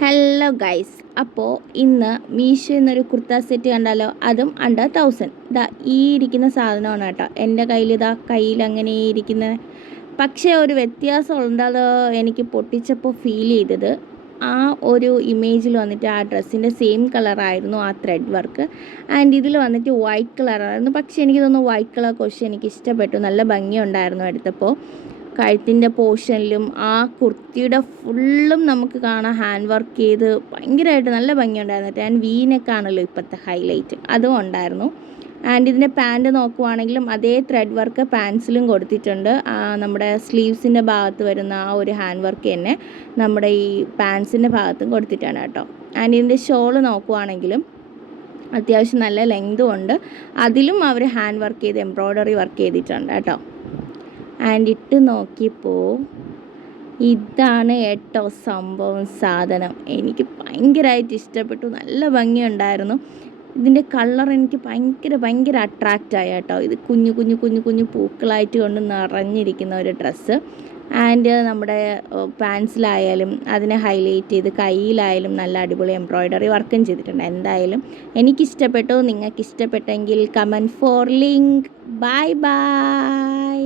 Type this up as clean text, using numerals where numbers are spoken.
Hello guys, അപ്പോൾ ഇന്ന് മീഷോയിൽ നിന്നൊരു കുർത്ത സെറ്റ് കണ്ടാലോ. അതും അണ്ടർ 1000. ഇതാ ഈ ഇരിക്കുന്ന സാധനമാണ് കേട്ടോ. എൻ്റെ കയ്യിൽ അങ്ങനെ ഇരിക്കുന്ന, പക്ഷേ ഒരു വ്യത്യാസം ഉണ്ടല്ലോ എനിക്ക് പൊട്ടിച്ചപ്പോൾ ഫീൽ ചെയ്തത്. ആ ഒരു ഇമേജിൽ വന്നിട്ട് ആ ഡ്രസ്സിൻ്റെ സെയിം കളറായിരുന്നു ആ ത്രെഡ് വർക്ക്, ആൻഡ് ഇതിൽ വന്നിട്ട് വൈറ്റ് കളറായിരുന്നു. പക്ഷേ എനിക്ക് തോന്നുന്നു വൈറ്റ് കളർ കുറച്ച് എനിക്ക് ഇഷ്ടപ്പെട്ടു, നല്ല ഭംഗിയുണ്ടായിരുന്നു എടുത്തപ്പോൾ. കഴുത്തിൻ്റെ പോർഷനിലും ആ കുർത്തിയുടെ ഫുള്ളും നമുക്ക് കാണാം ഹാൻഡ് വർക്ക് ചെയ്ത് ഭയങ്കരമായിട്ട് നല്ല ഭംഗിയുണ്ടായിരുന്നു. ആൻഡ് വീനെക്കാണല്ലോ ഇപ്പോഴത്തെ ഹൈലൈറ്റ്, അതും ഉണ്ടായിരുന്നു. ആൻഡ് ഇതിൻ്റെ പാൻറ്റ് നോക്കുവാണെങ്കിലും അതേ ത്രെഡ് വർക്ക് പാൻസിലും കൊടുത്തിട്ടുണ്ട്. നമ്മുടെ സ്ലീവ്സിൻ്റെ ഭാഗത്ത് വരുന്ന ആ ഒരു ഹാൻഡ് വർക്ക് തന്നെ നമ്മുടെ ഈ പാൻസിൻ്റെ ഭാഗത്തും കൊടുത്തിട്ടാണ് കേട്ടോ. ആൻഡ് ഇതിൻ്റെ ഷോള് നോക്കുവാണെങ്കിലും അത്യാവശ്യം നല്ല ലെങ്തും ഉണ്ട്, അതിലും അവർ ഹാൻഡ് വർക്ക് ചെയ്ത് എംബ്രോയ്ഡറി വർക്ക് ചെയ്തിട്ടുണ്ട് കേട്ടോ. ആൻഡ് ഇട്ട് നോക്കിയപ്പോൾ ഇതാണ് കേട്ടോ സംഭവം, സാധനം എനിക്ക് ഭയങ്കരമായിട്ട് ഇഷ്ടപ്പെട്ടു, നല്ല ഭംഗിയുണ്ടായിരുന്നു. ഇതിൻ്റെ കളർ എനിക്ക് ഭയങ്കര അട്രാക്റ്റായി കേട്ടോ. ഇത് കുഞ്ഞു കുഞ്ഞു കുഞ്ഞു കുഞ്ഞു പൂക്കളായിട്ട് കൊണ്ട് നിറഞ്ഞിരിക്കുന്ന ഒരു ഡ്രസ്സ്. ആൻഡ് നമ്മുടെ പാൻസിലായാലും അതിനെ ഹൈലൈറ്റ് ചെയ്ത് കയ്യിലായാലും നല്ല അടിപൊളി എംബ്രോയ്ഡറി വർക്കും ചെയ്തിട്ടുണ്ട്. എന്തായാലും എനിക്കിഷ്ടപ്പെട്ടു. നിങ്ങൾക്ക് ഇഷ്ടപ്പെട്ടെങ്കിൽ comment for link. Bye by.